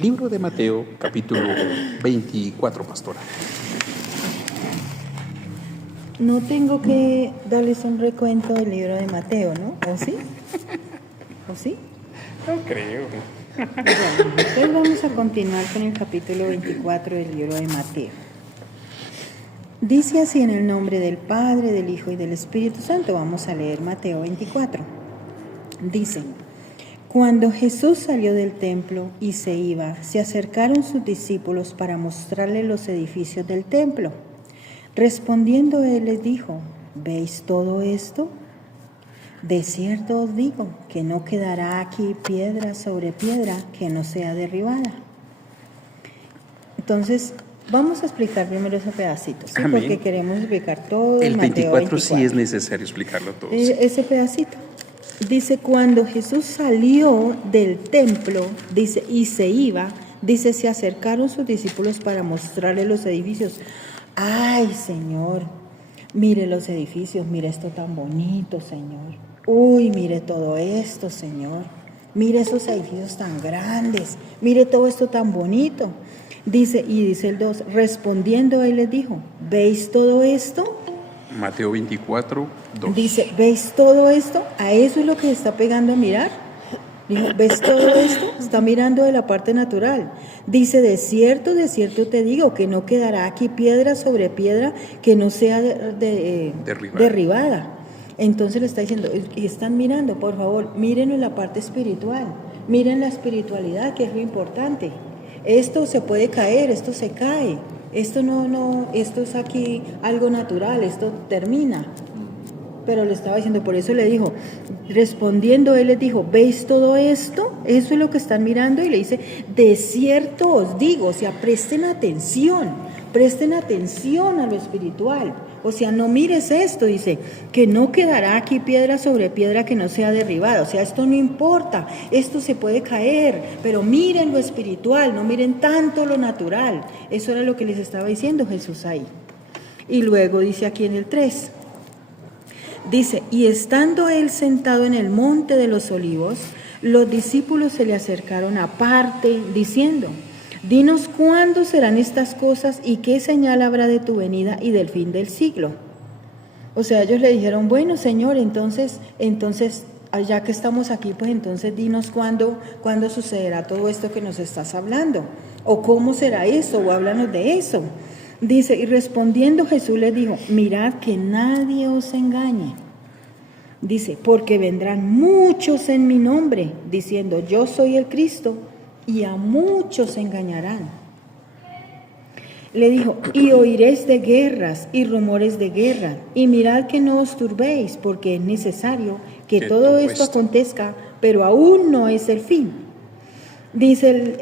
Libro de Mateo, capítulo 24, pastora. No tengo que darles un recuento del libro de Mateo, ¿no? ¿O sí? ¿O sí? No creo. Bueno, entonces vamos a continuar con el capítulo 24 del libro de Mateo. Dice así en el nombre del Padre, del Hijo y del Espíritu Santo. Vamos a leer Mateo 24. Dice: Cuando Jesús salió del templo y se iba, se acercaron sus discípulos para mostrarle los edificios del templo. Respondiendo él les dijo: ¿Veis todo esto? De cierto os digo que no quedará aquí piedra sobre piedra que no sea derribada. Entonces, vamos a explicar primero ese pedacito, ¿sí? Porque queremos explicar todo el Mateo 24 sí es necesario explicarlo todo. Sí. Ese pedacito. Dice, cuando Jesús salió del templo, dice, y se iba, dice, se acercaron sus discípulos para mostrarle los edificios. Ay, Señor, mire los edificios, mire esto tan bonito, Señor. Uy, mire todo esto, Señor. Mire esos edificios tan grandes, mire todo esto tan bonito. Dice el 2, respondiendo él les dijo: ¿Veis todo esto? Mateo 24, 2. Dice, ¿veis todo esto? ¿A eso es lo que está pegando a mirar? Dijo, ¿ves todo esto? Está mirando de la parte natural. Dice, de cierto te digo que no quedará aquí piedra sobre piedra que no sea derribada. Entonces le está diciendo, y están mirando, por favor, miren en la parte espiritual, miren la espiritualidad, que es lo importante. Esto se puede caer, esto se cae, esto esto es aquí algo natural, esto termina. Pero le estaba diciendo, por eso le dijo, respondiendo él les dijo, ¿veis todo esto? Eso es lo que están mirando, y le dice, de cierto os digo, o sea, presten atención a lo espiritual. O sea, no mires esto, dice, que no quedará aquí piedra sobre piedra que no sea derribada. O sea, esto no importa, esto se puede caer, pero miren lo espiritual, no miren tanto lo natural. Eso era lo que les estaba diciendo Jesús ahí. Y luego dice aquí en el 3, dice, y estando él sentado en el monte de los olivos, los discípulos se le acercaron aparte, diciendo, dinos cuándo serán estas cosas y qué señal habrá de tu venida y del fin del siglo. O sea, ellos le dijeron, bueno, Señor, entonces, ya que estamos aquí, pues entonces dinos cuándo sucederá todo esto que nos estás hablando, o cómo será eso, o háblanos de eso. Dice, y respondiendo Jesús les dijo, mirad que nadie os engañe. Dice, porque vendrán muchos en mi nombre, diciendo, yo soy el Cristo, y a muchos engañarán. Le dijo, y oiréis de guerras y rumores de guerra, y mirad que no os turbéis, porque es necesario que todo esto acontezca, pero aún no es el fin. Dice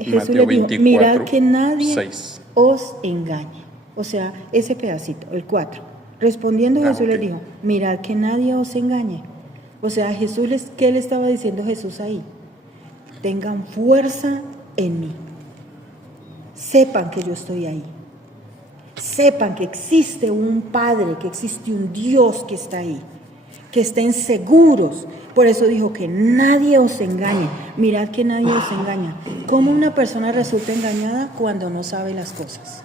Jesús le dijo, mirad que nadie 6. Os engañe. O sea, ese pedacito, el 4. Respondiendo Jesús les dijo, mirad que nadie os engañe. O sea, ¿qué le estaba diciendo Jesús ahí? Tengan fuerza en mí. Sepan que yo estoy ahí. Sepan que existe un Padre, que existe un Dios que está ahí. Que estén seguros. Por eso dijo que nadie os engañe. Mirad que nadie os engaña. ¿Cómo una persona resulta engañada? Cuando no sabe las cosas.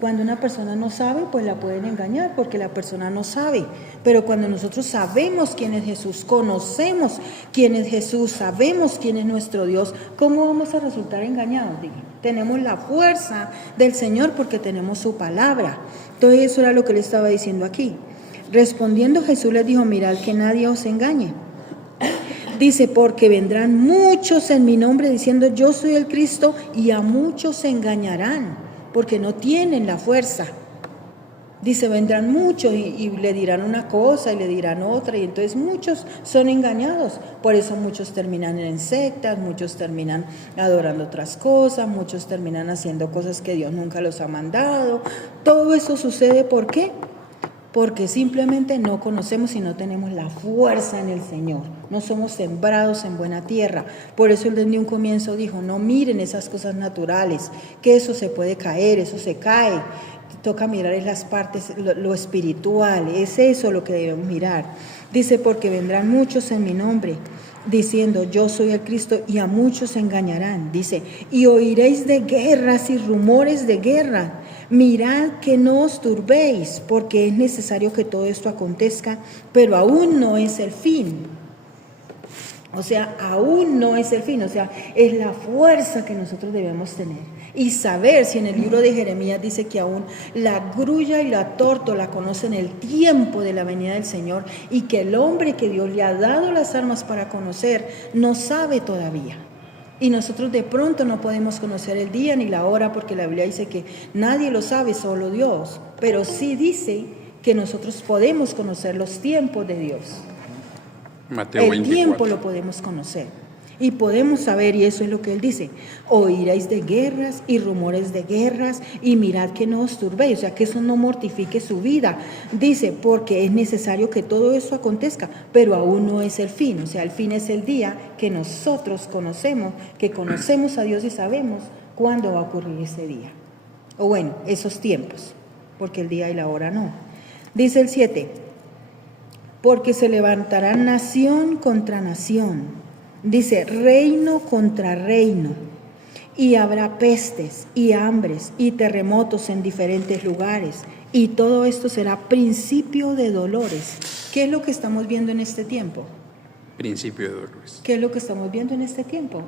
Cuando una persona no sabe, pues la pueden engañar porque la persona no sabe. Pero cuando nosotros sabemos quién es Jesús, conocemos quién es Jesús, sabemos quién es nuestro Dios, ¿cómo vamos a resultar engañados? Tenemos la fuerza del Señor porque tenemos su palabra. Entonces eso era lo que le estaba diciendo aquí. Respondiendo Jesús les dijo, mirad que nadie os engañe. Dice, porque vendrán muchos en mi nombre diciendo, yo soy el Cristo, y a muchos se engañarán. Porque no tienen la fuerza. Dice, vendrán muchos y le dirán una cosa y le dirán otra, y entonces muchos son engañados. Por eso muchos terminan en sectas, muchos terminan adorando otras cosas, muchos terminan haciendo cosas que Dios nunca los ha mandado. Todo eso sucede, ¿por qué? Porque simplemente no conocemos y no tenemos la fuerza en el Señor. No somos sembrados en buena tierra. Por eso Él desde un comienzo dijo, no miren esas cosas naturales, que eso se puede caer, eso se cae. Toca mirar en las partes, lo espiritual, es eso lo que debemos mirar. Dice, porque vendrán muchos en mi nombre, diciendo, yo soy el Cristo, y a muchos engañarán. Dice, y oiréis de guerras y rumores de guerra. Mirad que no os turbéis, porque es necesario que todo esto acontezca, pero aún no es el fin. O sea, aún no es el fin, o sea, es la fuerza que nosotros debemos tener. Y saber, si en el libro de Jeremías dice que aún la grulla y la tórtola conocen el tiempo de la venida del Señor, y que el hombre que Dios le ha dado las armas para conocer no sabe todavía. Y nosotros de pronto no podemos conocer el día ni la hora, porque la Biblia dice que nadie lo sabe, solo Dios. Pero sí dice que nosotros podemos conocer los tiempos de Dios. Mateo El 24. tiempo lo podemos conocer y podemos saber, y eso es lo que él dice, oiréis de guerras y rumores de guerras, y mirad que no os turbéis, o sea, que eso no mortifique su vida. Dice, porque es necesario que todo eso acontezca, pero aún no es el fin, o sea, el fin es el día que nosotros conocemos, que conocemos a Dios y sabemos cuándo va a ocurrir ese día, o bueno, esos tiempos, porque el día y la hora no. Dice el 7, porque se levantará nación contra nación, dice reino contra reino, y habrá pestes y hambres y terremotos en diferentes lugares, y todo esto será principio de dolores. ¿Qué es lo que estamos viendo en este tiempo? Principio de dolores. ¿Qué es lo que estamos viendo en este tiempo?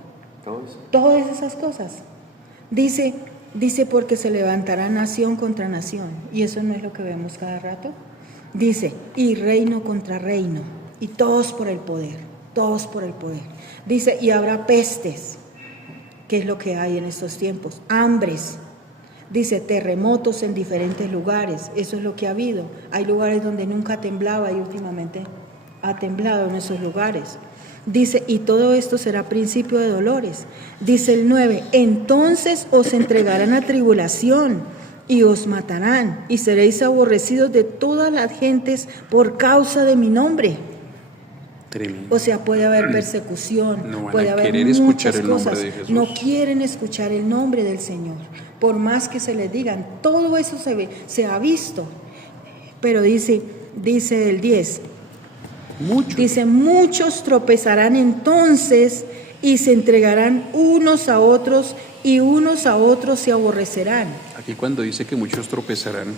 Todas esas cosas. Dice porque se levantará nación contra nación, y eso no es lo que vemos cada rato. Dice, y reino contra reino, y todos por el poder, todos por el poder. Dice, y habrá pestes, que es lo que hay en estos tiempos, hambres. Dice, terremotos en diferentes lugares, eso es lo que ha habido. Hay lugares donde nunca temblaba y últimamente ha temblado en esos lugares. Dice, y todo esto será principio de dolores. Dice el 9, entonces os entregarán a tribulación, y os matarán, y seréis aborrecidos de todas las gentes por causa de mi nombre. Tremendo. O sea, puede haber persecución, No van puede a haber querer muchas escuchar el nombre cosas. de Jesús. No quieren escuchar el nombre del Señor, por más que se les digan. Todo eso se ha visto. Pero dice el 10, dice, muchos tropezarán entonces y se entregarán unos a otros, y unos a otros se aborrecerán. Aquí cuando dice que muchos tropezarán,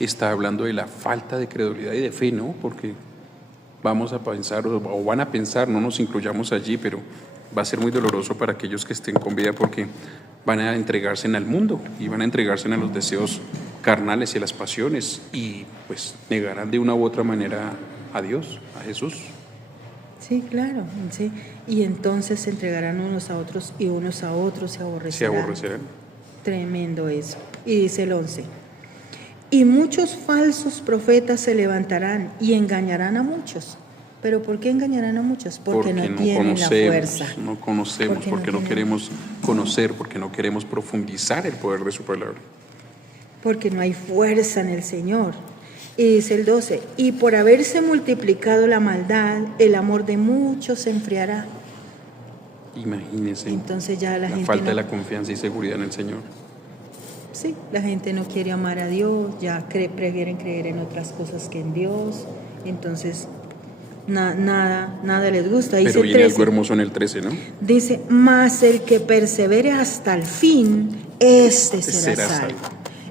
está hablando de la falta de credulidad y de fe, ¿no? Porque vamos a pensar, o van a pensar, no nos incluyamos allí, pero va a ser muy doloroso para aquellos que estén con vida, porque van a entregarse al mundo y van a entregarse a los deseos carnales y a las pasiones, y pues negarán de una u otra manera a Dios, a Jesús. Sí, claro, sí. Y entonces se entregarán unos a otros, y unos a otros se aborrecerán. Tremendo eso. Y dice el 11, y muchos falsos profetas se levantarán y engañarán a muchos. ¿Pero por qué engañarán a muchos? Porque no tienen la fuerza. No conocemos, porque no queremos conocer, porque no queremos profundizar el poder de su palabra. Porque no hay fuerza en el Señor. Y dice el 12, y por haberse multiplicado la maldad, el amor de muchos se enfriará. Imagínense. Entonces ya la gente falta de la confianza y seguridad en el Señor. Sí, la gente no quiere amar a Dios, ya prefieren creer en otras cosas que en Dios. Entonces nada les gusta. Dice pero viene 13, algo hermoso en el 13, ¿no? Dice, mas el que persevere hasta el fin, este será salvo.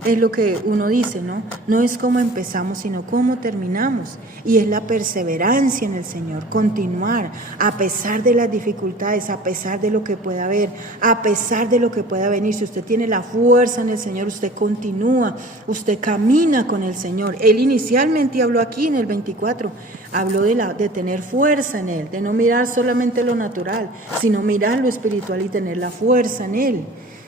Es lo que uno dice, ¿no? No es cómo empezamos, sino cómo terminamos. Y es la perseverancia en el Señor, continuar, a pesar de las dificultades, a pesar de lo que pueda haber, a pesar de lo que pueda venir. Si usted tiene la fuerza en el Señor, usted continúa, usted camina con el Señor. Él inicialmente habló aquí en el 24, habló de tener fuerza en Él, de no mirar solamente lo natural, sino mirar lo espiritual y tener la fuerza en Él.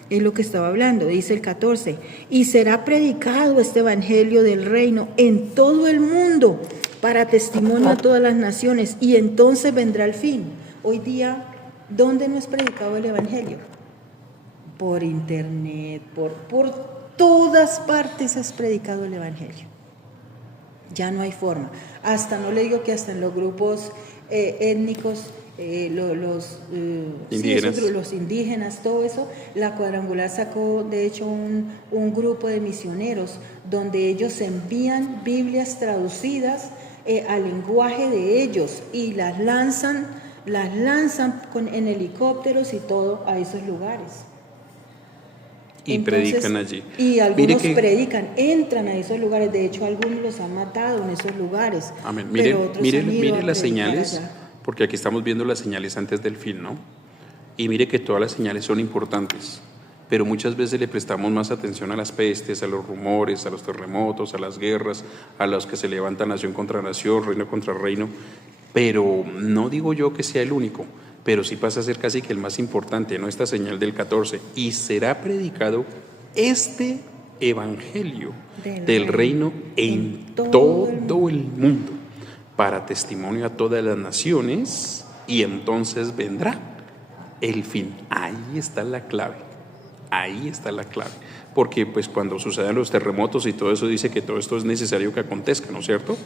Es lo que estaba hablando, dice el 14, y será predicado este evangelio del reino en todo el mundo para testimonio a todas las naciones, y entonces vendrá el fin. Hoy día, ¿dónde no es predicado el evangelio? Por internet, por todas partes es predicado el evangelio. Ya no hay forma. Hasta, no le digo que hasta en los grupos étnicos, los indígenas, todo eso, la Cuadrangular sacó de hecho un grupo de misioneros donde ellos envían Biblias traducidas al lenguaje de ellos y las lanzan las lanzan en helicópteros y todo a esos lugares. Y Entonces, predican allí. Y algunos que, predican, entran a esos lugares. De hecho, algunos los han matado en esos lugares. amén. Pero otros han ido Mire a las predicar señales, allá. porque aquí estamos viendo las señales antes del fin, ¿no? Y mire que todas las señales son importantes, pero muchas veces le prestamos más atención a las pestes, a los rumores, a los terremotos, a las guerras, a los que se levantan nación contra nación, reino contra reino, pero no digo yo que sea el único, pero sí pasa a ser casi que el más importante, ¿no? Esta señal del 14, y será predicado este evangelio del reino en todo el mundo, para testimonio a todas las naciones, y entonces vendrá el fin. Ahí está la clave, ahí está la clave, porque pues cuando sucedan los terremotos y todo eso dice que todo esto es necesario que acontezca, ¿no es cierto?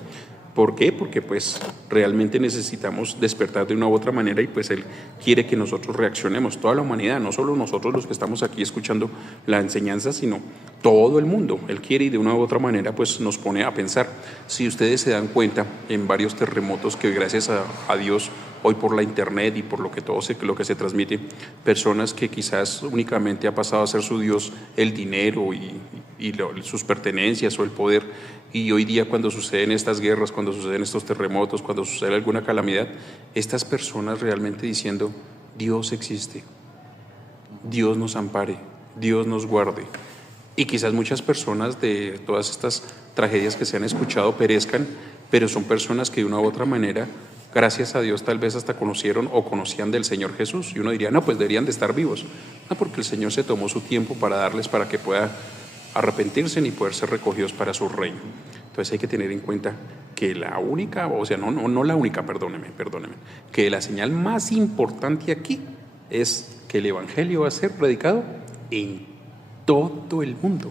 ¿Por qué? Porque pues realmente necesitamos despertar de una u otra manera y pues Él quiere que nosotros reaccionemos, toda la humanidad, no solo nosotros los que estamos aquí escuchando la enseñanza, sino todo el mundo. Él quiere y de una u otra manera pues nos pone a pensar. Si ustedes se dan cuenta en varios terremotos que gracias a Dios hoy por la internet y por lo que se transmite, personas que quizás únicamente ha pasado a ser su Dios el dinero y sus pertenencias o el poder, y hoy día cuando suceden estas guerras, cuando suceden estos terremotos, cuando sucede alguna calamidad, estas personas realmente diciendo, Dios existe, Dios nos ampare, Dios nos guarde. Y quizás muchas personas de todas estas tragedias que se han escuchado perezcan, pero son personas que de una u otra manera, gracias a Dios, tal vez hasta conocieron o conocían del Señor Jesús. Y uno diría, no, pues deberían de estar vivos. No, porque el Señor se tomó su tiempo para darles, para que pueda arrepentirse y poder ser recogidos para su reino. Entonces hay que tener en cuenta que la única, o sea, no la única, perdóneme, que la señal más importante aquí es que el Evangelio va a ser predicado en todo el mundo.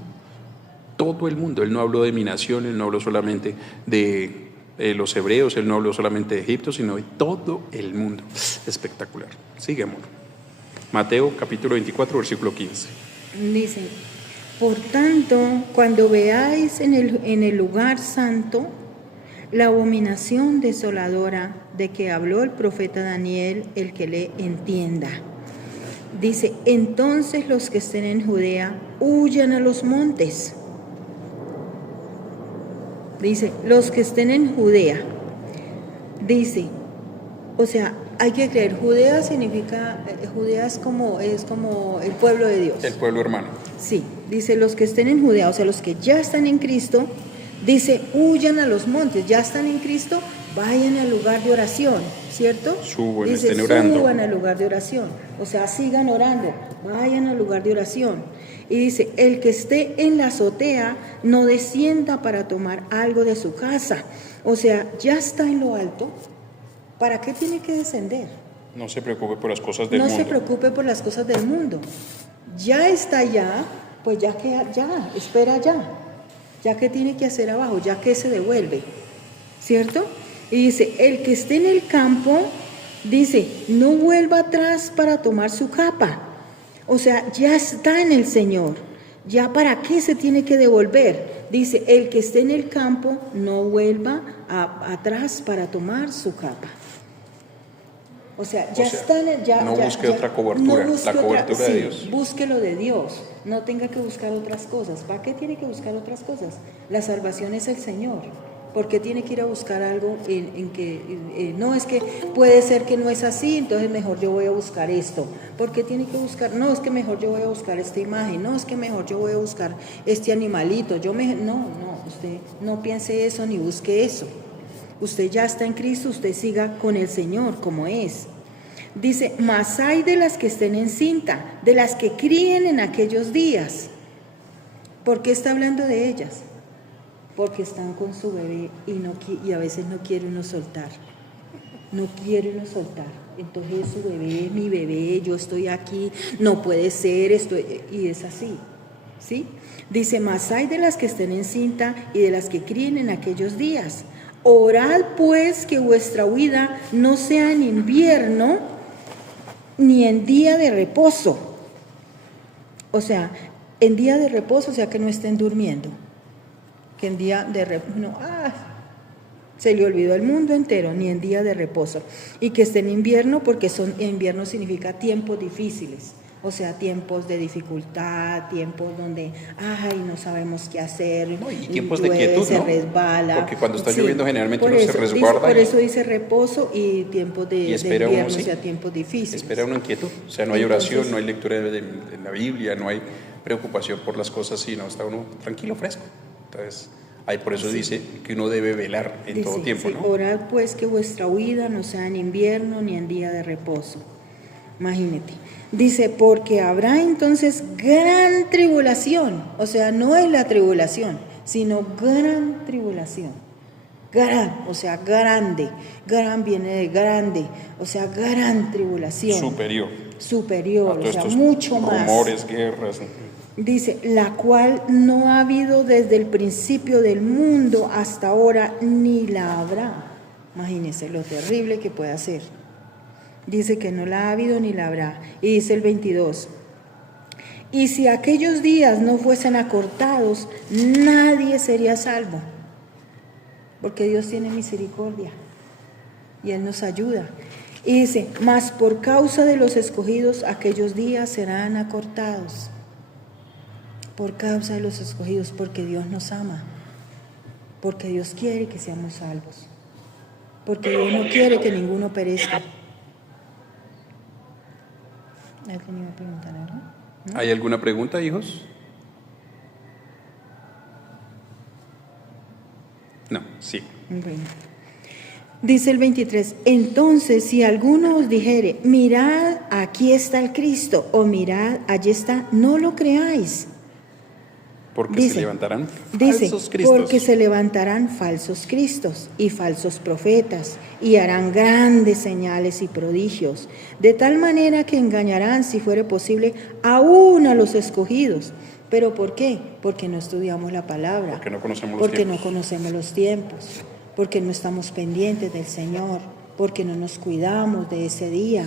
Todo el mundo. Él no habló de mi nación, Él no habló solamente de los hebreos, Él no habló solamente de Egipto, sino de todo el mundo. Espectacular. Sigamos. Mateo capítulo 24, versículo 15. Dice, por tanto, cuando veáis en el lugar santo la abominación desoladora de que habló el profeta Daniel, el que le entienda. Dice, entonces los que estén en Judea huyan a los montes. Dice, los que estén en Judea. Dice, o sea, hay que creer, Judea significa, Judea es como el pueblo de Dios. El pueblo hermano. Sí, dice, los que estén en Judea, o sea, los que ya están en Cristo, dice, huyan a los montes, ya están en Cristo, vayan al lugar de oración, ¿cierto? Dice, estén orando. suban al lugar de oración, o sea, sigan orando, vayan al lugar de oración. Y dice, el que esté en la azotea no descienda para tomar algo de su casa, o sea, ya está en lo alto, ¿para qué tiene que descender? No se preocupe por las cosas del mundo. No se preocupe por las cosas del mundo. Ya está allá, pues ya que ya, espera allá. Ya que tiene que hacer abajo, ya que se devuelve. ¿Cierto? Y dice, el que esté en el campo, dice, no vuelva atrás para tomar su capa. O sea, ya está en el Señor. ¿Ya para qué se tiene que devolver? Dice, el que esté en el campo, no vuelva atrás para tomar su capa. O sea, ya está en el... No busque otra cobertura, la cobertura de Dios. Busque lo de Dios, no tenga que buscar otras cosas. ¿Para qué tiene que buscar otras cosas? La salvación es el Señor. ¿Por qué tiene que ir a buscar algo en que no es que puede ser que no es así, entonces mejor yo voy a buscar esto? ¿Por qué tiene que buscar? No, es que mejor yo voy a buscar esta imagen, no, es que mejor yo voy a buscar este animalito. No, usted no piense eso ni busque eso. Usted ya está en Cristo, usted siga con el Señor como es. Dice, mas hay de las que estén en cinta, de las que críen en aquellos días. ¿Por qué está hablando de ellas? Porque están con su bebé y a veces no quiere uno soltar. No quiere uno soltar. Entonces su bebé es mi bebé, yo estoy aquí, no puede ser, y es así. ¿Sí? Dice, mas hay de las que estén en cinta y de las que críen en aquellos días. Orad pues que vuestra huida no sea en invierno ni en día de reposo. O sea, en día de reposo, o sea que no estén durmiendo. Que en día de reposo, Se le olvidó el mundo entero, ni en día de reposo. Y que esté en invierno, porque invierno significa tiempos difíciles. O sea, tiempos de dificultad, tiempos donde, no sabemos qué hacer. No, y tiempos llueve, de quietud, se ¿no? resbala. Porque cuando está Sí, lloviendo generalmente por uno se eso resguarda. por eso dice reposo y tiempos de espera invierno, uno, sí, o sea, tiempos difíciles. espera uno en quietud. O sea, no hay Entonces, oración, no hay lectura de la Biblia, no hay preocupación por las cosas, sino está uno tranquilo, fresco. Entonces, ahí por eso dice que uno debe velar en todo tiempo, ¿no? Orad pues que vuestra huida no sea en invierno ni en día de reposo. Imagínate. Dice, porque habrá entonces gran tribulación. O sea, no es la tribulación, sino gran tribulación. Gran, o sea, grande. Gran viene de grande, o sea, gran tribulación. Superior, o sea, mucho más. Rumores, guerras. Dice, la cual no ha habido desde el principio del mundo hasta ahora, ni la habrá. Imagínense lo terrible que puede ser. Dice que no la ha habido ni la habrá. Y dice el 22, y si aquellos días no fuesen acortados, nadie sería salvo. Porque Dios tiene misericordia y Él nos ayuda. Y dice, mas por causa de los escogidos, aquellos días serán acortados. Por causa de los escogidos, porque Dios nos ama, porque Dios quiere que seamos salvos, porque Dios no quiere que ninguno perezca. ¿Alguien iba a preguntar algo? ¿No? ¿Hay alguna pregunta, hijos? No, sí. Bueno. Dice el 23, entonces si alguno os dijere, mirad, aquí está el Cristo, o mirad, allí está, no lo creáis. Porque se levantarán falsos cristos. Porque se levantarán falsos cristos y falsos profetas, y harán grandes señales y prodigios, de tal manera que engañarán, si fuere posible, aún a los escogidos. ¿Pero por qué? Porque no estudiamos la palabra. Porque no conocemos los tiempos. Porque no estamos pendientes del Señor, porque no nos cuidamos de ese día.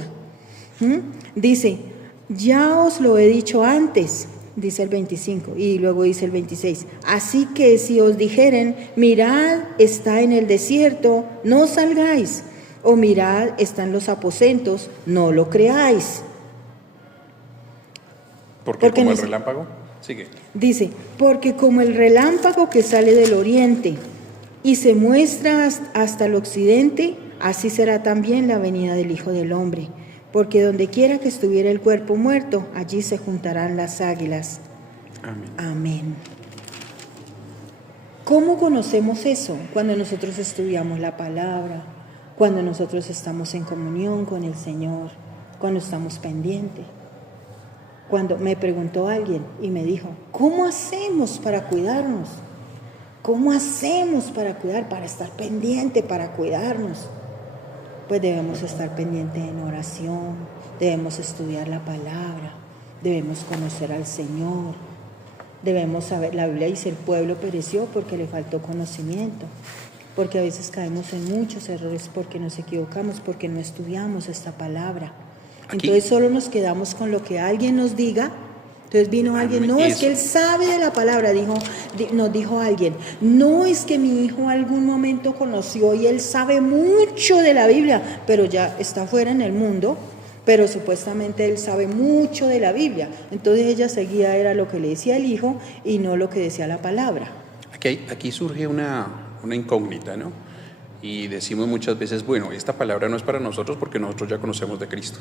Dice, ya os lo he dicho antes, dice el 25, y luego dice el 26, así que si os dijeren, mirad, está en el desierto, no salgáis, o mirad, está en los aposentos, no lo creáis. Porque como el relámpago, sigue. Dice, porque como el relámpago que sale del oriente y se muestra hasta el occidente, así será también la venida del Hijo del Hombre. Porque donde quiera que estuviera el cuerpo muerto, allí se juntarán las águilas. Amén. Amén. ¿Cómo conocemos eso? Cuando nosotros estudiamos la palabra, cuando nosotros estamos en comunión con el Señor, cuando estamos pendientes. Cuando me preguntó alguien y me dijo, ¿cómo hacemos para cuidarnos? ¿Cómo hacemos para cuidar, para estar pendiente, para cuidarnos? Pues debemos estar pendientes en oración, debemos estudiar la palabra, debemos conocer al Señor, debemos saber, la Biblia dice, el pueblo pereció porque le faltó conocimiento, porque a veces caemos en muchos errores porque nos equivocamos, porque no estudiamos esta palabra. Entonces solo nos quedamos con lo que alguien nos diga. Entonces vino alguien, no, es que él sabe de la palabra, nos dijo alguien, no es que mi hijo algún momento conoció y él sabe mucho de la Biblia, pero ya está fuera en el mundo, pero supuestamente él sabe mucho de la Biblia. Entonces ella seguía, era lo que le decía el hijo y no lo que decía la palabra. Aquí surge una incógnita, ¿no? Y decimos muchas veces, bueno, esta palabra no es para nosotros porque nosotros ya conocemos de Cristo,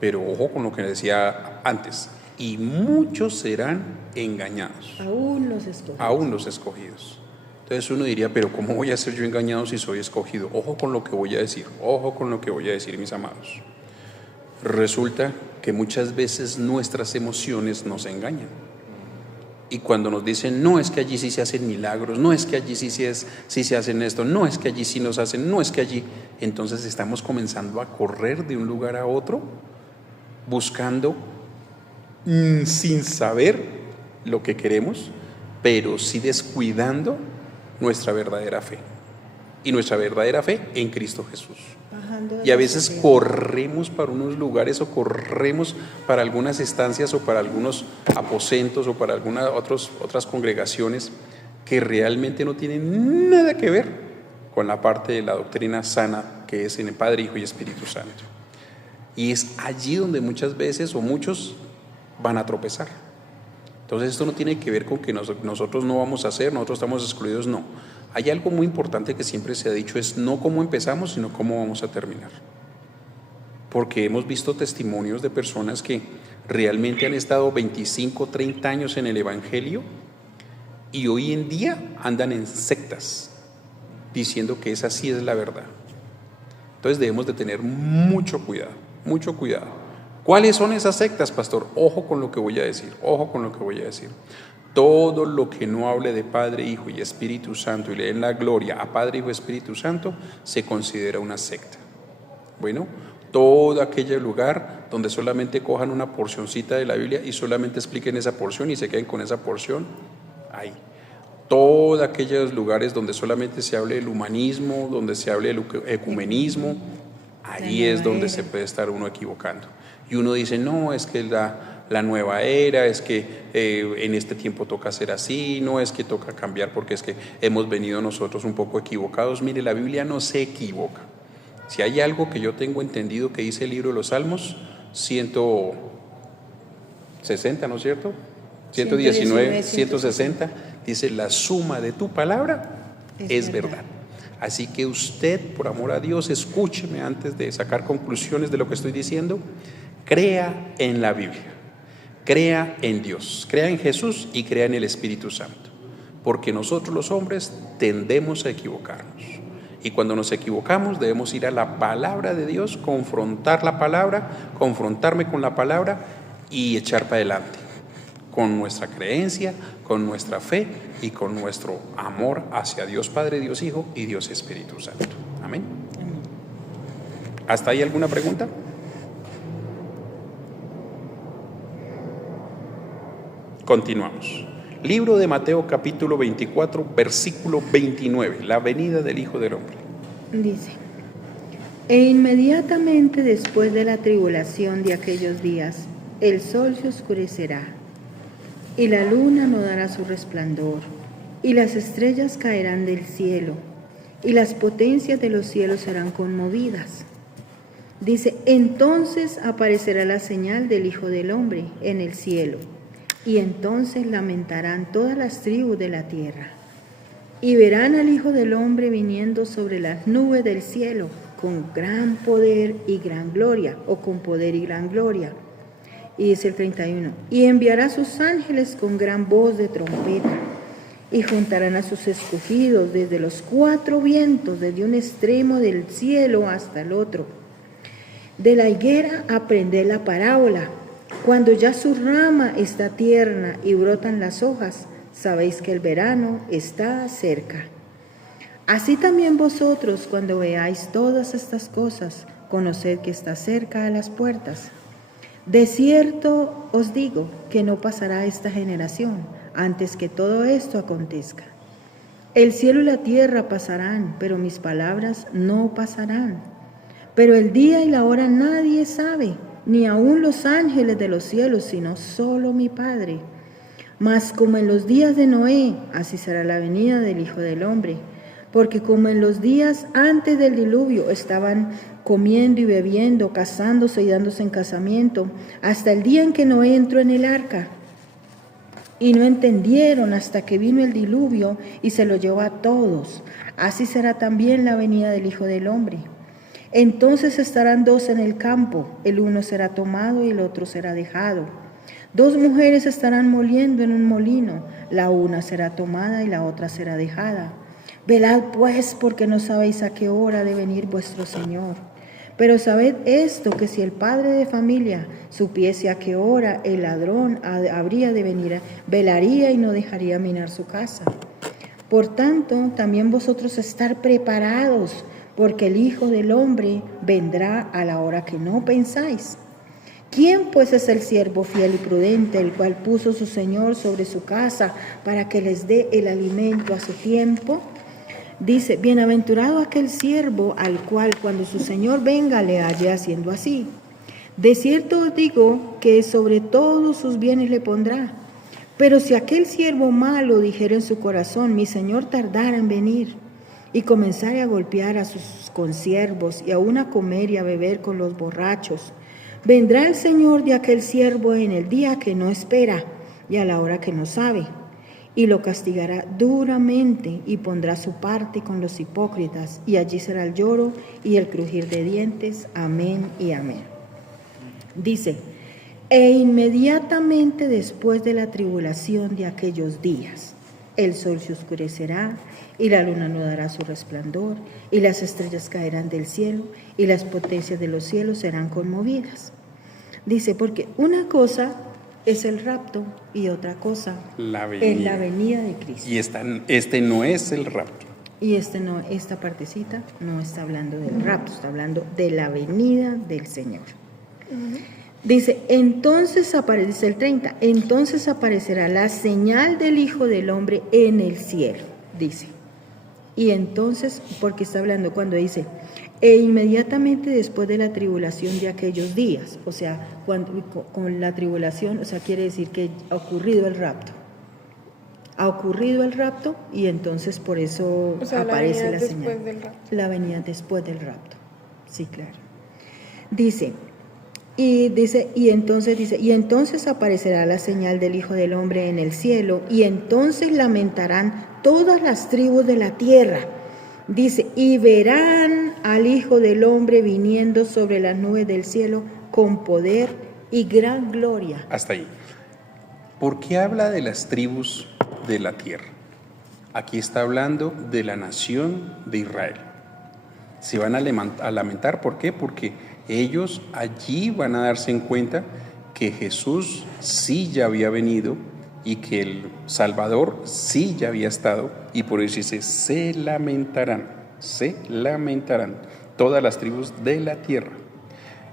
pero ojo con lo que decía antes. Y muchos serán engañados. Aún los escogidos. Entonces uno diría, pero ¿cómo voy a ser yo engañado si soy escogido? Ojo con lo que voy a decir, mis amados. Resulta que muchas veces nuestras emociones nos engañan. Y cuando nos dicen, no, es que allí sí se hacen milagros, no, es que allí sí se hacen esto, no, es que allí sí nos hacen, no, es que allí... Entonces estamos comenzando a correr de un lugar a otro, buscando... sin saber lo que queremos, pero sí descuidando nuestra verdadera fe. Y nuestra verdadera fe en Cristo Jesús. Y a veces corremos para unos lugares o corremos para algunas estancias o para algunos aposentos o para algunas otras congregaciones que realmente no tienen nada que ver con la parte de la doctrina sana que es en el Padre, Hijo y Espíritu Santo. Y es allí donde muchas veces o muchos van a tropezar. Entonces esto no tiene que ver con que nosotros no vamos a hacer, nosotros estamos excluidos, no. Hay algo muy importante que siempre se ha dicho, es no cómo empezamos, sino cómo vamos a terminar. Porque hemos visto testimonios de personas que realmente han estado 25, 30 años en el Evangelio y hoy en día andan en sectas, diciendo que esa sí es la verdad. Entonces debemos de tener mucho cuidado, mucho cuidado. ¿Cuáles son esas sectas, pastor? Ojo con lo que voy a decir, ojo con lo que voy a decir. Todo lo que no hable de Padre, Hijo y Espíritu Santo y le den la gloria a Padre, Hijo y Espíritu Santo, se considera una secta. Bueno, todo aquel lugar donde solamente cojan una porcioncita de la Biblia y solamente expliquen esa porción y se queden con esa porción, ahí. Todos aquellos lugares donde solamente se hable del humanismo, donde se hable del ecumenismo, ahí es donde se puede estar uno equivocando. Y uno dice, no, es que la nueva era, es que en este tiempo toca hacer así, no es que toca cambiar porque es que hemos venido nosotros un poco equivocados. Mire, la Biblia no se equivoca. Si hay algo que yo tengo entendido que dice el libro de los Salmos, 160, ¿no es cierto? 119, 160, dice, la suma de tu palabra es verdad. Así que usted, por amor a Dios, escúcheme antes de sacar conclusiones de lo que estoy diciendo. Crea en la Biblia, crea en Dios, crea en Jesús y crea en el Espíritu Santo, porque nosotros los hombres tendemos a equivocarnos. Y cuando nos equivocamos debemos ir a la palabra de Dios, confrontar la palabra, confrontarme con la palabra y echar para adelante, con nuestra creencia, con nuestra fe y con nuestro amor hacia Dios Padre, Dios Hijo y Dios Espíritu Santo. Amén. ¿Hasta ahí alguna pregunta? Continuamos. Libro de Mateo capítulo 24, versículo 29, la venida del Hijo del Hombre. Dice, e inmediatamente después de la tribulación de aquellos días, el sol se oscurecerá, y la luna no dará su resplandor, y las estrellas caerán del cielo, y las potencias de los cielos serán conmovidas. Dice, entonces aparecerá la señal del Hijo del Hombre en el cielo, y entonces lamentarán todas las tribus de la tierra, y verán al Hijo del Hombre viniendo sobre las nubes del cielo, con gran poder y gran gloria, o con poder y gran gloria. Y dice el 31, y enviará a sus ángeles con gran voz de trompeta, y juntarán a sus escogidos desde los cuatro vientos, desde un extremo del cielo hasta el otro. De la higuera aprended la parábola. Cuando ya su rama está tierna y brotan las hojas, sabéis que el verano está cerca. Así también vosotros, cuando veáis todas estas cosas, conoced que está cerca a las puertas. De cierto os digo que no pasará esta generación antes que todo esto acontezca. El cielo y la tierra pasarán, pero mis palabras no pasarán. Pero el día y la hora nadie sabe, ni aun los ángeles de los cielos, sino solo mi Padre. Mas como en los días de Noé, así será la venida del Hijo del Hombre. Porque como en los días antes del diluvio estaban comiendo y bebiendo, casándose y dándose en casamiento, hasta el día en que Noé entró en el arca. Y no entendieron hasta que vino el diluvio y se lo llevó a todos. Así será también la venida del Hijo del Hombre. Entonces estarán dos en el campo, el uno será tomado y el otro será dejado. Dos mujeres estarán moliendo en un molino, la una será tomada y la otra será dejada. Velad pues, porque no sabéis a qué hora ha de venir vuestro Señor. Pero sabed esto, que si el padre de familia supiese a qué hora el ladrón habría de venir, velaría y no dejaría minar su casa. Por tanto, también vosotros estar preparados, porque el Hijo del Hombre vendrá a la hora que no pensáis. ¿Quién pues es el siervo fiel y prudente, el cual puso su Señor sobre su casa para que les dé el alimento a su tiempo? Dice, bienaventurado aquel siervo al cual cuando su Señor venga le halle haciendo así. De cierto os digo que sobre todos sus bienes le pondrá. Pero si aquel siervo malo dijera en su corazón, mi Señor tardara en venir, y comenzare a golpear a sus consiervos y aún a comer y a beber con los borrachos, vendrá el Señor de aquel siervo en el día que no espera y a la hora que no sabe, y lo castigará duramente y pondrá su parte con los hipócritas, y allí será el lloro y el crujir de dientes. Amén y amén. Dice, e inmediatamente después de la tribulación de aquellos días, el sol se oscurecerá y la luna no dará su resplandor y las estrellas caerán del cielo y las potencias de los cielos serán conmovidas. Dice, porque una cosa es el rapto y otra cosa es la venida de Cristo. Y este no es el rapto. Y esta partecita no está hablando del rapto, está hablando de la venida del Señor. Dice, entonces aparece el 30, entonces aparecerá la señal del Hijo del Hombre en el cielo, dice. Y entonces, porque está hablando cuando dice, e inmediatamente después de la tribulación de aquellos días, o sea, con la tribulación, o sea, quiere decir que ha ocurrido el rapto. Ha ocurrido el rapto y entonces por eso aparece la señal. La venida después del rapto. Sí, claro. Y entonces aparecerá la señal del Hijo del Hombre en el cielo, y entonces lamentarán todas las tribus de la tierra. Dice, y verán al Hijo del Hombre viniendo sobre las nubes del cielo con poder y gran gloria. Hasta ahí. ¿Por qué habla de las tribus de la tierra? Aquí está hablando de la nación de Israel. Se van a lamentar, ¿por qué? Porque ellos allí van a darse en cuenta que Jesús sí ya había venido y que el Salvador sí ya había estado, y por eso dice, se lamentarán todas las tribus de la tierra.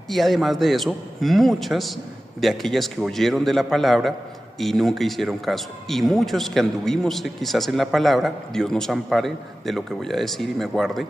Y además de eso, muchas de aquellas que oyeron de la palabra y nunca hicieron caso, y muchos que anduvimos quizás en la palabra, Dios nos ampare de lo que voy a decir y me guarde,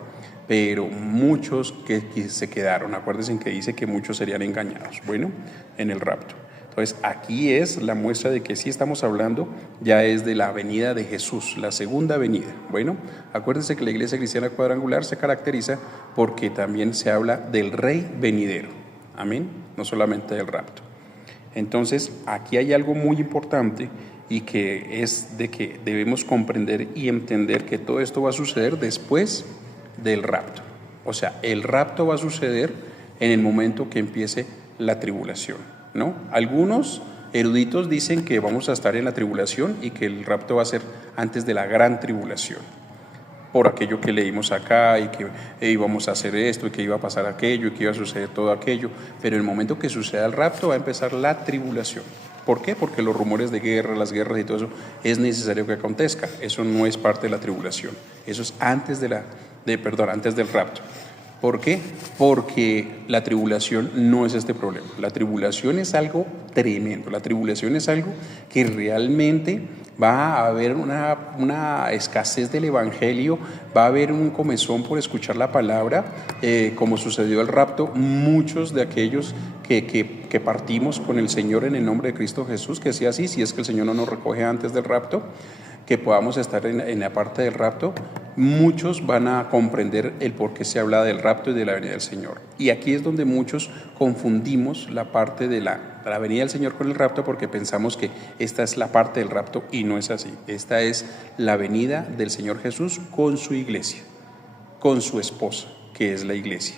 pero muchos que se quedaron. Acuérdense que dice que muchos serían engañados, bueno, en el rapto. Entonces aquí es la muestra de que sí estamos hablando, ya es de la venida de Jesús, la segunda venida. Bueno, acuérdense que la Iglesia Cristiana Cuadrangular se caracteriza porque también se habla del Rey venidero, amén, no solamente del rapto. Entonces aquí hay algo muy importante, y que es de que debemos comprender y entender que todo esto va a suceder después del rapto. O sea, el rapto va a suceder en el momento que empiece la tribulación, ¿no? Algunos eruditos dicen que vamos a estar en la tribulación y que el rapto va a ser antes de la gran tribulación, por aquello que leímos acá, y que íbamos a hacer esto, y que iba a pasar aquello, y que iba a suceder todo aquello. Pero en el momento que suceda el rapto va a empezar la tribulación. ¿Por qué? Porque los rumores de guerra, las guerras y todo eso es necesario que acontezca. Eso no es parte de la tribulación. Eso es antes antes del rapto. ¿Por qué? Porque la tribulación no es este problema. La tribulación es algo tremendo. La tribulación es algo que realmente va a haber una escasez del evangelio, va a haber un comezón por escuchar la palabra, como sucedió el rapto. Muchos de aquellos que partimos con el Señor en el nombre de Cristo Jesús, que sea así, si es que el Señor no nos recoge antes del rapto, que podamos estar en la parte del rapto, muchos van a comprender el por qué se habla del rapto y de la venida del Señor. Y aquí es donde muchos confundimos la parte de la venida del Señor con el rapto, porque pensamos que esta es la parte del rapto, y no es así. Esta es la venida del Señor Jesús con su iglesia, con su esposa, que es la iglesia.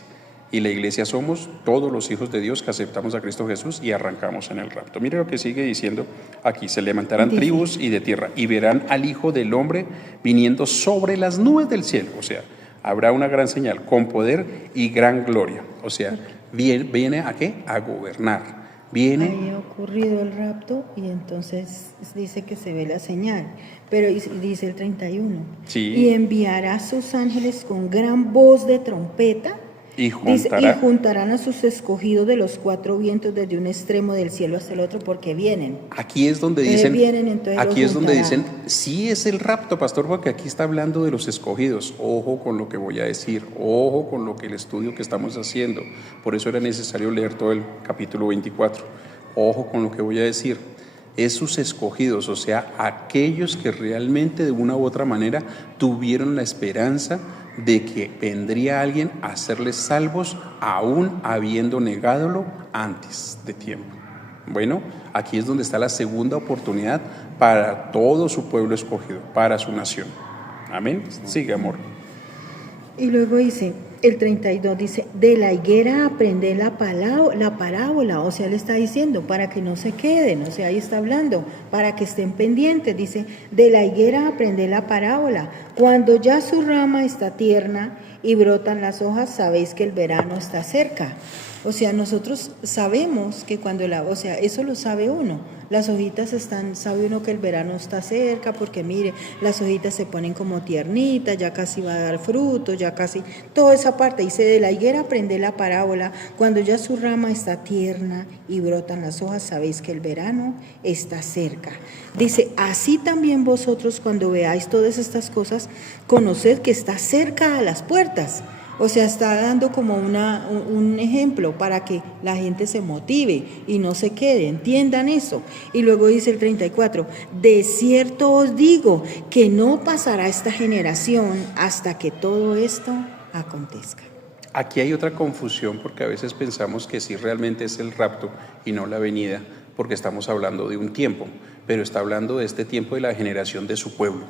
Y la iglesia somos todos los hijos de Dios que aceptamos a Cristo Jesús y arrancamos en el rapto. Mire lo que sigue diciendo aquí: se levantarán tribus y de tierra, y verán al Hijo del Hombre viniendo sobre las nubes del cielo. O sea, habrá una gran señal, con poder y gran gloria. O sea, viene ¿a qué? A gobernar. Viene. Ahí ha ocurrido el rapto, y entonces dice que se ve la señal. Pero dice el 31. Sí. Y enviará a sus ángeles con gran voz de trompeta. Y juntarán a sus escogidos de los cuatro vientos, desde un extremo del cielo hasta el otro, porque vienen. Aquí es donde dicen, sí es el rapto, pastor, porque aquí está hablando de los escogidos. Ojo con lo que voy a decir, ojo con lo que el estudio que estamos haciendo. Por eso era necesario leer todo el capítulo 24. Ojo con lo que voy a decir. Es sus escogidos, o sea, aquellos que realmente de una u otra manera tuvieron la esperanza de que vendría alguien a hacerles salvos aún habiendo negadolo antes de tiempo. Bueno, aquí es donde está la segunda oportunidad para todo su pueblo escogido, para su nación. Amén. Sigue, amor. Y luego dice, el 32 dice, de la higuera aprende la parábola, o sea, le está diciendo, para que no se queden, o sea, ahí está hablando, para que estén pendientes, dice, de la higuera aprende la parábola, cuando ya su rama está tierna y brotan las hojas, sabéis que el verano está cerca. O sea, nosotros sabemos que cuando o sea, eso lo sabe uno. Las hojitas sabe uno que el verano está cerca, porque mire, las hojitas se ponen como tiernitas, ya casi va a dar fruto, ya casi, toda esa parte. Dice, de la higuera aprende la parábola, cuando ya su rama está tierna y brotan las hojas, sabéis que el verano está cerca. Dice, así también vosotros cuando veáis todas estas cosas, conoced que está cerca a las puertas. O sea, está dando como un ejemplo para que la gente se motive y no se quede, entiendan eso. Y luego dice el 34, de cierto os digo que no pasará esta generación hasta que todo esto acontezca. Aquí hay otra confusión porque a veces pensamos que sí realmente es el rapto y no la venida, porque estamos hablando de un tiempo, pero está hablando de este tiempo de la generación de su pueblo,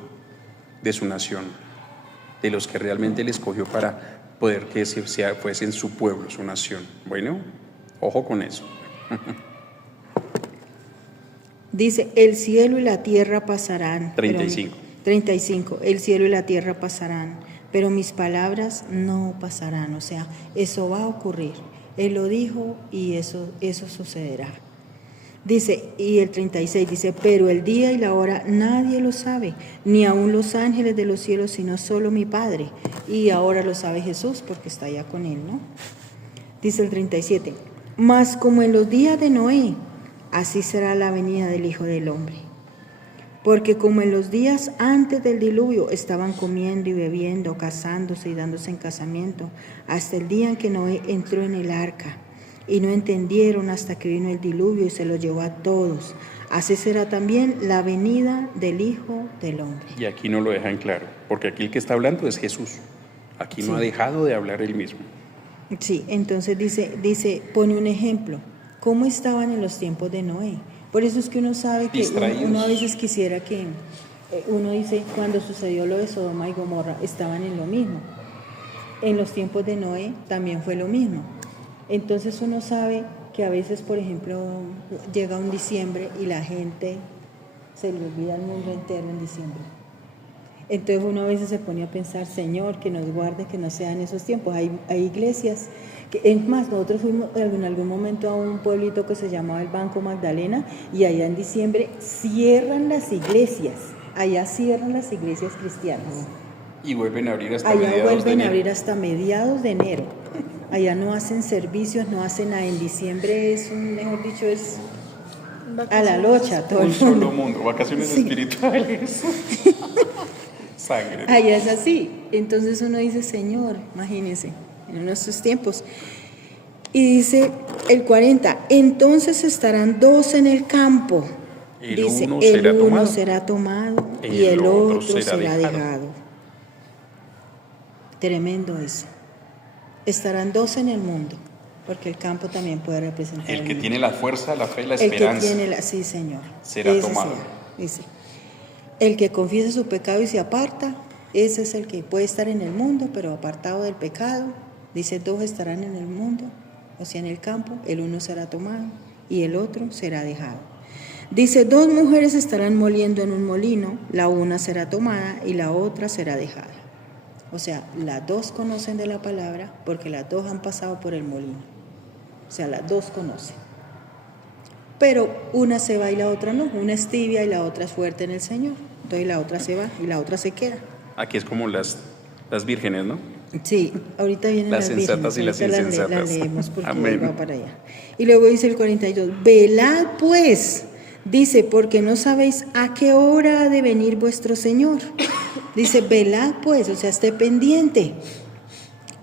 de su nación, de los que realmente Él escogió para poder que fuesen su pueblo, su nación. Bueno, ojo con eso. Dice, el cielo y la tierra pasarán. 35. 35, el cielo y la tierra pasarán, pero mis palabras no pasarán. O sea, eso va a ocurrir. Él lo dijo y eso sucederá. Dice, y el 36 dice, pero el día y la hora nadie lo sabe, ni aun los ángeles de los cielos, sino solo mi Padre. Y ahora lo sabe Jesús porque está allá con él, ¿no? Dice el 37, mas como en los días de Noé, así será la venida del Hijo del Hombre. Porque como en los días antes del diluvio estaban comiendo y bebiendo, casándose y dándose en casamiento, hasta el día en que Noé entró en el arca. Y no entendieron hasta que vino el diluvio y se lo llevó a todos. Así será también la venida del Hijo del Hombre. Y aquí no lo dejan claro, porque aquí el que está hablando es Jesús. Aquí no ha dejado de hablar él mismo. Sí, entonces dice, pone un ejemplo. ¿Cómo estaban en los tiempos de Noé? Por eso es que uno sabe que uno a veces quisiera que, uno dice, cuando sucedió lo de Sodoma y Gomorra, estaban en lo mismo. En los tiempos de Noé también fue lo mismo. Entonces uno sabe que a veces, por ejemplo, llega un diciembre y la gente se le olvida el mundo entero en diciembre. Entonces uno a veces se pone a pensar, Señor, que nos guarde, que no sean esos tiempos. Hay iglesias, es más, nosotros fuimos en algún momento a un pueblito que se llamaba el Banco Magdalena y allá en diciembre cierran las iglesias, allá cierran las iglesias cristianas. Y vuelven a abrir hasta allá mediados de enero. vuelven a abrir hasta mediados de enero. Allá no hacen servicios, no hacen nada. En diciembre es mejor dicho, es a la locha. Todo un solo mundo, vacaciones espirituales. Sangre. Allá es así. Entonces uno dice, Señor, imagínense, en nuestros tiempos. Y dice el 40, entonces estarán dos en el campo. Dice, el uno será tomado y el otro será dejado. Tremendo eso. Estarán dos en el mundo, porque el campo también puede representar el que tiene la fuerza, la fe, la esperanza. Sí, Señor. Será tomado. Dice, el que confiese su pecado y se aparta, ese es el que puede estar en el mundo, pero apartado del pecado. Dice, dos estarán en el mundo, o sea, en el campo, el uno será tomado y el otro será dejado. Dice, dos mujeres estarán moliendo en un molino, la una será tomada y la otra será dejada. O sea, las dos conocen de la palabra porque las dos han pasado por el molino. O sea, las dos conocen. Pero una se va y la otra no. Una es tibia y la otra es fuerte en el Señor. Entonces la otra se va y la otra se queda. Aquí es como las vírgenes, ¿no? Sí, ahorita vienen las sensatas vírgenes. Y las insensatas. Las leemos porque Amén. Va para allá. Y luego dice el 42, velad pues, dice, porque no sabéis a qué hora ha de venir vuestro Señor. Dice, velad pues, o sea, esté pendiente.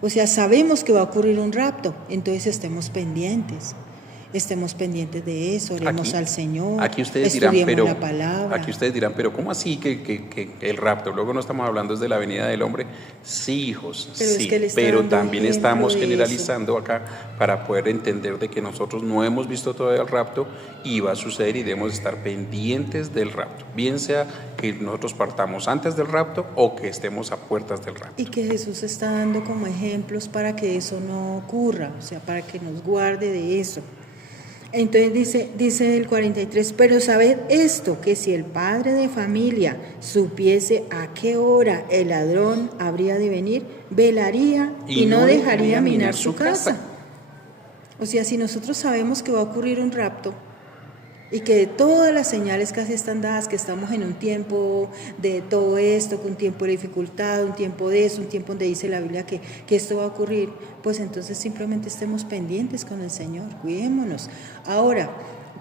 O sea, sabemos que va a ocurrir un rapto, entonces estemos pendientes. estemos pendientes de eso, oremos Aquí- al Señor, Aquí ustedes dirán, estudiemos la palabra. aquí ustedes dirán, pero ¿cómo así que el rapto? Luego no estamos hablando de la venida del hombre. Sí, hijos, Pero es sí, que él está pero dando también ejemplo estamos de generalizando acá para poder entender de que nosotros no hemos visto todavía el rapto y va a suceder y debemos estar pendientes del rapto, bien sea que nosotros partamos antes del rapto o que estemos a puertas del rapto. Y que Jesús está dando como ejemplos para que eso no ocurra, o sea, para que nos guarde de eso. Entonces dice el 43, pero sabed esto, que si el padre de familia supiese a qué hora el ladrón habría de venir, velaría y no dejaría minar su casa. O sea, si nosotros sabemos que va a ocurrir un rapto y que todas las señales casi están dadas, que estamos en un tiempo de todo esto, que un tiempo de dificultad, un tiempo de eso, un tiempo donde dice la Biblia que esto va a ocurrir, pues entonces simplemente estemos pendientes con el Señor, cuidémonos. Ahora,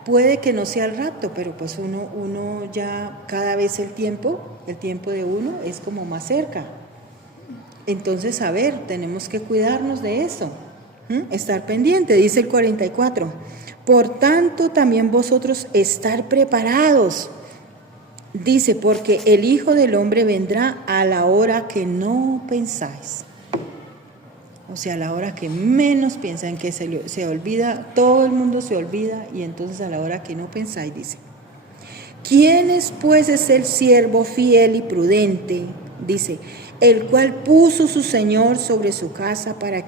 puede que no sea el rapto, pero pues uno ya cada vez el tiempo de uno es como más cerca. Entonces, a ver, tenemos que cuidarnos de eso, estar pendiente, dice el 44. Por tanto, también vosotros estar preparados. Dice, porque el Hijo del Hombre vendrá a la hora que no pensáis. O sea, a la hora que menos piensan, que se olvida, todo el mundo se olvida, y entonces a la hora que no pensáis, dice. ¿Quién es pues es el siervo fiel y prudente? Dice, el cual puso su Señor sobre su casa para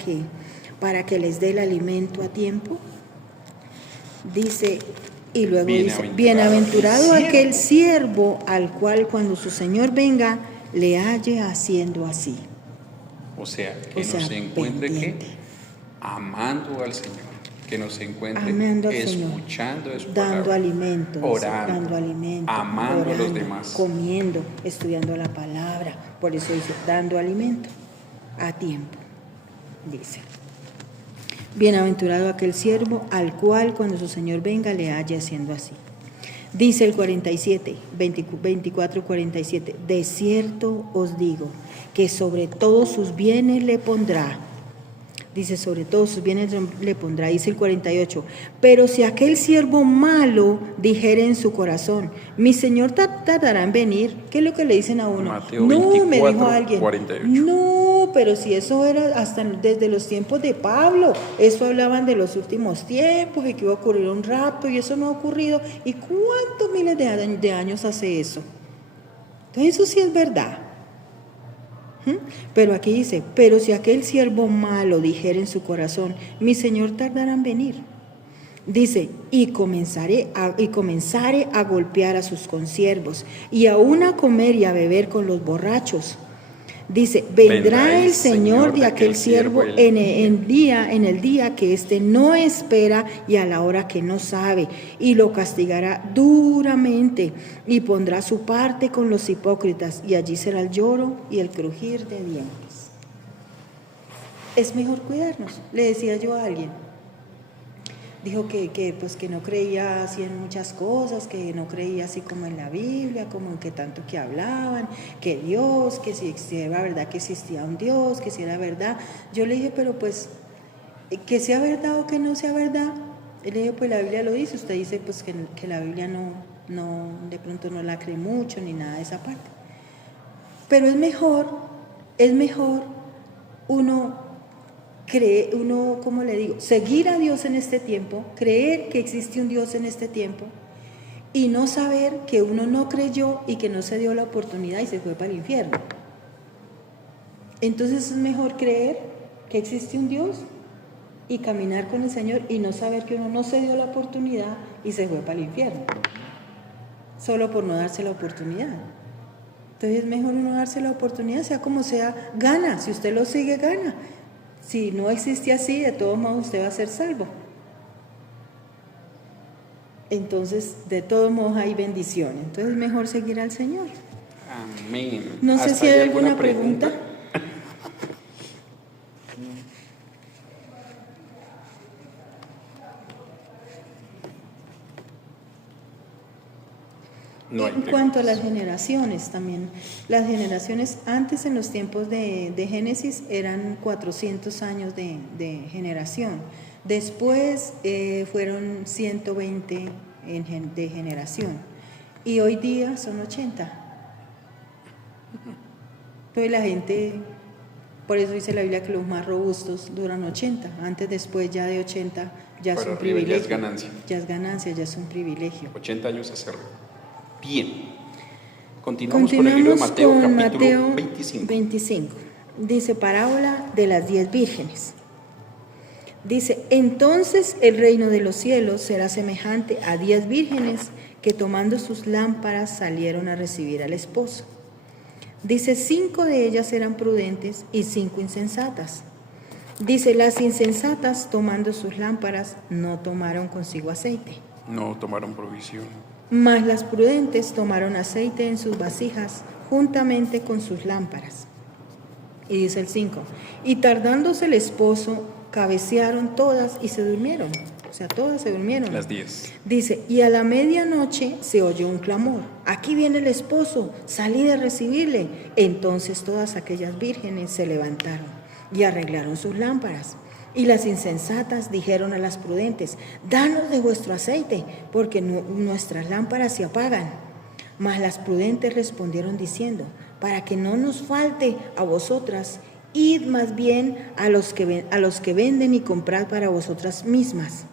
que les dé el alimento a tiempo. Dice, y luego dice, bienaventurado aquel siervo al cual cuando su Señor venga le halle haciendo así. O sea, que nos encuentre pendiente. que amando al Señor, que nos encuentre Amando al escuchando Señor, su dando palabra, alimento, orando, dando alimento, amando orando, a los demás. comiendo, estudiando la palabra. Por eso dice, dando alimento a tiempo, dice. Bienaventurado aquel siervo al cual cuando su Señor venga le halle haciendo así. Dice el 24:47, de cierto os digo que sobre todos sus bienes le pondrá. Dice, sobre todos sus bienes le pondrá. Dice el 48, pero si aquel siervo malo dijere en su corazón, mi Señor tardará en venir, ¿qué es lo que le dicen a uno? Mateo no, 24, me dijo alguien, 48. no, pero si eso era hasta desde los tiempos de Pablo, eso hablaban de los últimos tiempos y que iba a ocurrir un rapto y eso no ha ocurrido. ¿Y cuántos miles de años hace eso? Entonces eso sí es verdad. Pero aquí dice, pero si aquel siervo malo dijera en su corazón, mi Señor tardará en venir. Dice, y comenzare a golpear a sus consiervos, y aún a comer y a beber con los borrachos. Dice, vendrá el Señor de aquel siervo en el día que éste no espera y a la hora que no sabe, y lo castigará duramente, y pondrá su parte con los hipócritas, y allí será el lloro y el crujir de dientes. Es mejor cuidarnos, le decía yo a alguien. Dijo que no creía así en muchas cosas, que no creía así como en la Biblia, como en que tanto que hablaban, que Dios, que si era verdad que existía un Dios, que si era verdad. Yo le dije, pero pues, que sea verdad o que no sea verdad. Él le dije, pues la Biblia lo dice, usted dice pues que la Biblia no, de pronto no la cree mucho ni nada de esa parte. Pero es mejor uno ¿cómo le digo? Seguir a Dios en este tiempo, creer que existe un Dios en este tiempo y no saber que uno no creyó y que no se dio la oportunidad y se fue para el infierno. Entonces es mejor creer que existe un Dios y caminar con el Señor y no saber que uno no se dio la oportunidad y se fue para el infierno, solo por no darse la oportunidad. Entonces es mejor uno darse la oportunidad, sea como sea, gana. Si usted lo sigue, gana. Si no existe así, de todos modos usted va a ser salvo. Entonces, de todos modos hay bendición. Entonces es mejor seguir al Señor. Amén. No sé si hay alguna pregunta. No hay en cuanto a las generaciones también, las generaciones antes en los tiempos de Génesis eran 400 años de generación. Después fueron 120 de generación y hoy día son 80. Entonces la gente, por eso dice la Biblia que los más robustos duran 80. Antes, después ya de 80 ya es un privilegio. Ya es ganancia. Ya es ganancia, ya es un privilegio. 80 años hacerlo. Bien. Continuamos con el libro de Mateo, con capítulo Mateo 25. Dice, parábola de las 10 vírgenes. Dice, entonces el reino de los cielos será semejante a 10 vírgenes que tomando sus lámparas salieron a recibir al esposo. Dice, 5 de ellas eran prudentes y 5 insensatas. Dice, las insensatas tomando sus lámparas no tomaron consigo aceite. No tomaron provisión. Mas las prudentes tomaron aceite en sus vasijas juntamente con sus lámparas. Y dice el 5, y tardándose el esposo, cabecearon todas y se durmieron. O sea, todas se durmieron. Las 10. Dice, y a la medianoche se oyó un clamor. Aquí viene el esposo, salid a recibirle. Entonces todas aquellas vírgenes se levantaron y arreglaron sus lámparas. Y las insensatas dijeron a las prudentes, danos de vuestro aceite, porque nuestras lámparas se apagan. Mas las prudentes respondieron diciendo, para que no nos falte a vosotras, id más bien a los que venden y comprad para vosotras mismas.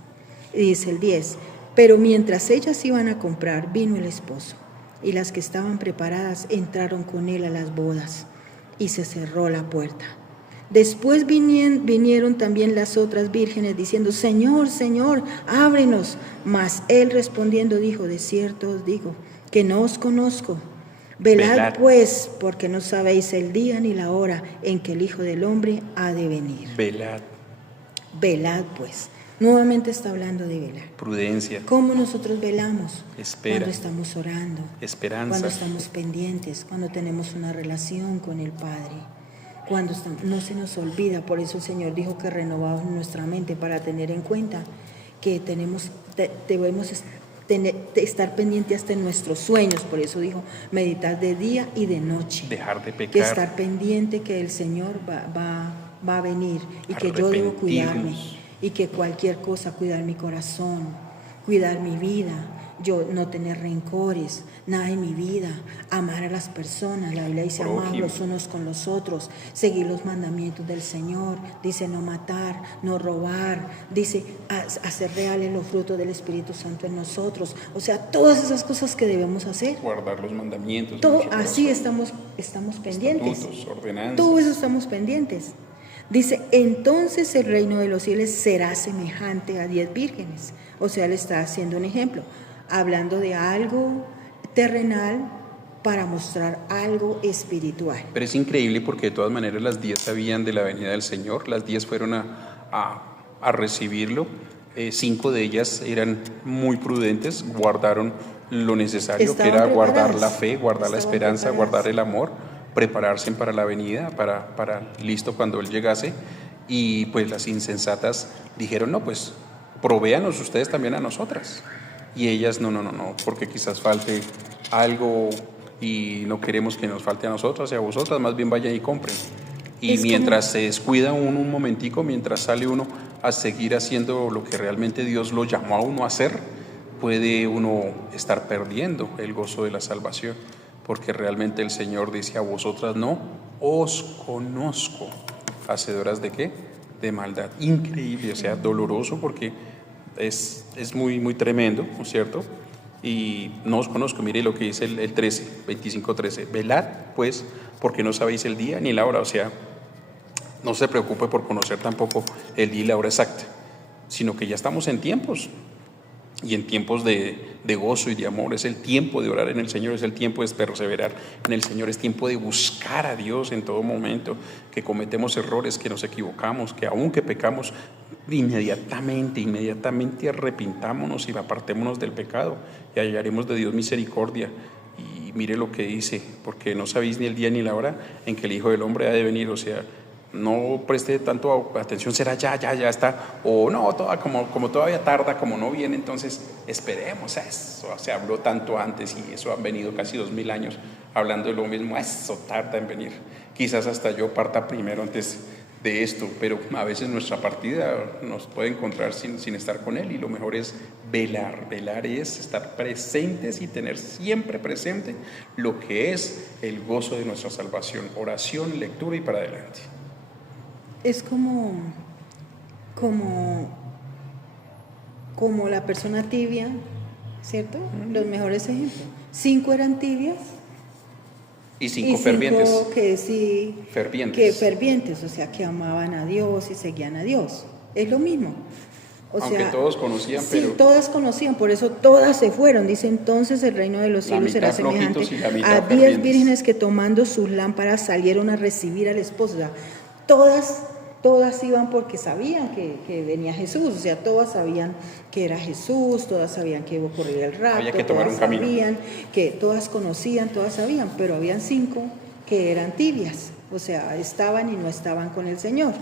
Y dice el 10, pero mientras ellas iban a comprar, vino el esposo, y las que estaban preparadas entraron con él a las bodas, y se cerró la puerta. Después vinieron también las otras vírgenes diciendo, Señor, Señor, ábrenos. Mas él respondiendo dijo, de cierto os digo, que no os conozco. Velad pues, porque no sabéis el día ni la hora en que el Hijo del Hombre ha de venir. Velad. Velad pues. Nuevamente está hablando de velar. Prudencia. ¿Cómo nosotros velamos? Espera. Cuando estamos orando. Esperanza. Cuando estamos pendientes, cuando tenemos una relación con el Padre. Cuando no se nos olvida, por eso el Señor dijo que renovamos nuestra mente para tener en cuenta que debemos estar pendientes hasta en nuestros sueños. Por eso dijo, meditar de día y de noche. Dejar de pecar. Que estar pendiente que el Señor va a venir y que yo debo cuidarme. Y que cualquier cosa, cuidar mi corazón, cuidar mi vida, yo no tener rencores, nada en mi vida, amar a las personas, la Biblia dice amar los unos con los otros, seguir los mandamientos del Señor, dice no matar, no robar, dice hacer reales los frutos del Espíritu Santo en nosotros, o sea, todas esas cosas que debemos hacer. Guardar los mandamientos. Todo, así estamos pendientes. Estatutos, ordenanzas. Todo eso estamos pendientes. Dice, entonces el reino de los cielos será semejante a 10 vírgenes. O sea, le está haciendo un ejemplo, hablando de algo terrenal para mostrar algo espiritual. Pero es increíble porque de todas maneras las 10 sabían de la venida del Señor, las 10 fueron a recibirlo, 5 de ellas eran muy prudentes, guardaron lo necesario, que era guardar la fe, guardar la esperanza, guardar el amor, prepararse para la venida, para listo cuando Él llegase. Y pues las insensatas dijeron, no, pues provéanos ustedes también a nosotras. Y ellas, no, porque quizás falte algo y no queremos que nos falte a nosotras y a vosotras, más bien vayan y compren. Y es mientras se descuida uno un momentico, mientras sale uno a seguir haciendo lo que realmente Dios lo llamó a uno a hacer, puede uno estar perdiendo el gozo de la salvación, porque realmente el Señor dice, a vosotras no os conozco. ¿Hacedoras de qué? De maldad. Increíble, o sea, doloroso, porque es muy, muy tremendo, ¿no es cierto? Y no os conozco. Mire lo que dice el 13, 25:13. Velad, pues, porque no sabéis el día ni la hora. O sea, no se preocupe por conocer tampoco el día y la hora exacta, sino que ya estamos en tiempos. Y en tiempos de gozo y de amor, es el tiempo de orar en el Señor, es el tiempo de perseverar en el Señor, es tiempo de buscar a Dios en todo momento, que cometemos errores, que nos equivocamos, que aunque pecamos, inmediatamente arrepintámonos y apartémonos del pecado y hallaremos de Dios misericordia. Y mire lo que dice, porque no sabéis ni el día ni la hora en que el Hijo del Hombre ha de venir. O sea, no preste tanto atención, será ya está, o no, como todavía tarda, como no viene, entonces esperemos. Eso se habló tanto antes y eso han venido casi 2000 años hablando de lo mismo, eso tarda en venir, quizás hasta yo parta primero antes de esto, pero a veces nuestra partida nos puede encontrar sin estar con Él, y lo mejor es velar. Velar es estar presentes y tener siempre presente lo que es el gozo de nuestra salvación. Oración, lectura y para adelante. Es como la persona tibia, ¿cierto? Los mejores ejemplos. 5 eran tibias Y 5 fervientes. 5 que sí, Fervientes. que fervientes, o sea, que amaban a Dios y seguían a Dios. Es lo mismo. O Aunque sea, todos conocían, sí, pero todas conocían, por eso todas se fueron. Dice, entonces el reino de los la cielos será mitad semejante flojitos y la mitad a 10 fervientes. vírgenes que tomando sus lámparas salieron a recibir al esposo. O sea, todas iban porque sabían que venía Jesús, o sea, todas sabían que era Jesús, todas sabían que iba a ocurrir el rapto, Había que tomar todas un camino. sabían, que todas conocían, todas sabían, pero habían 5 que eran tibias, o sea, estaban y no estaban con el Señor.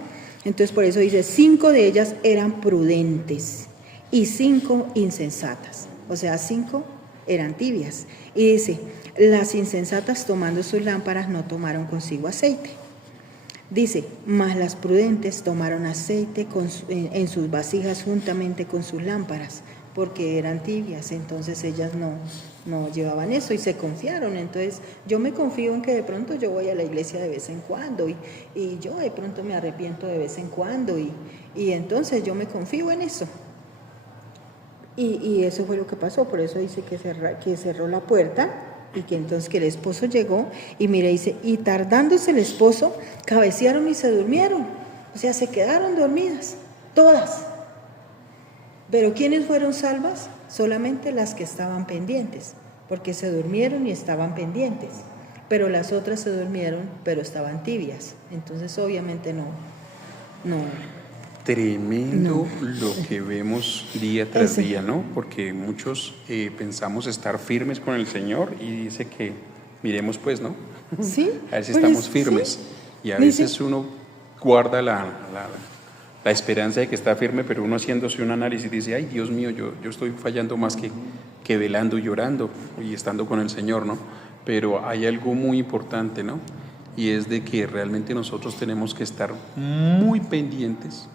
Entonces por eso dice, 5 de ellas eran prudentes y 5 insensatas, o sea, 5 eran tibias. Y dice, las insensatas tomando sus lámparas no tomaron consigo aceite. Dice, mas las prudentes tomaron aceite en sus vasijas juntamente con sus lámparas, porque eran tibias, entonces ellas no llevaban eso y se confiaron. Entonces yo me confío en que de pronto yo voy a la iglesia de vez en cuando y yo de pronto me arrepiento de vez en cuando y entonces yo me confío en eso. Y eso fue lo que pasó, por eso dice que cerró la puerta. Y que entonces que el esposo llegó y mire, dice, y tardándose el esposo, cabecearon y se durmieron. O sea, se quedaron dormidas, todas. Pero ¿quiénes fueron salvas? Solamente las que estaban pendientes, porque se durmieron y estaban pendientes. Pero las otras se durmieron, pero estaban tibias. Entonces obviamente no. Tremendo lo que vemos día tras día, ¿no? Porque muchos pensamos estar firmes con el Señor y dice que miremos pues, ¿no? Sí. A ver si estamos firmes. Sí. Y a veces uno guarda la esperanza de que está firme, pero uno haciéndose un análisis dice, ay Dios mío, yo estoy fallando más que velando y llorando y estando con el Señor, ¿no? Pero hay algo muy importante, ¿no? Y es de que realmente nosotros tenemos que estar muy pendientes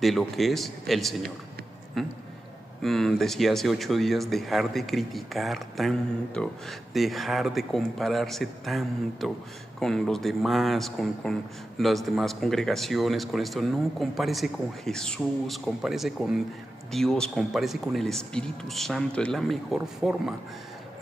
de lo que es el Señor. Decía hace 8 días, dejar de criticar tanto, dejar de compararse tanto con los demás, con las demás congregaciones, con esto. No, compárese con Jesús, compárese con Dios, compárese con el Espíritu Santo, es la mejor forma.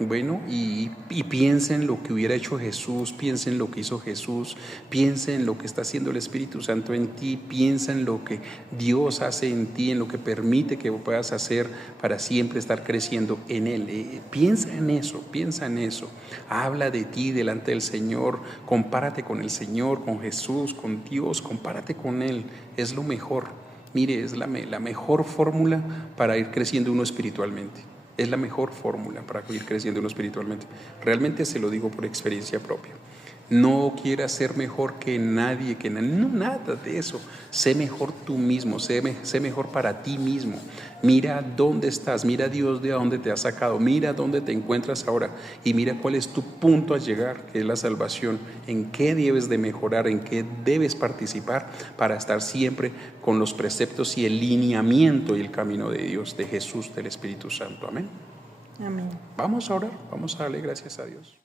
Bueno, y piensa en lo que hubiera hecho Jesús, piensa en lo que hizo Jesús, piensa en lo que está haciendo el Espíritu Santo en ti, piensa en lo que Dios hace en ti, en lo que permite que puedas hacer para siempre estar creciendo en Él. Piensa en eso, habla de ti delante del Señor, compárate con el Señor, con Jesús, con Dios, compárate con Él, es lo mejor. Mire, es la mejor fórmula para ir creciendo uno espiritualmente. Es la mejor fórmula para ir creciendo uno espiritualmente. Realmente se lo digo por experiencia propia. No quieras ser mejor que nadie, no, nada de eso. Sé mejor tú mismo, sé mejor para ti mismo. Mira dónde estás, mira Dios de dónde te ha sacado, mira dónde te encuentras ahora y mira cuál es tu punto a llegar, que es la salvación. En qué debes de mejorar, en qué debes participar para estar siempre con los preceptos y el lineamiento y el camino de Dios, de Jesús, del Espíritu Santo. Amén. Amén. Vamos a orar, vamos a darle gracias a Dios.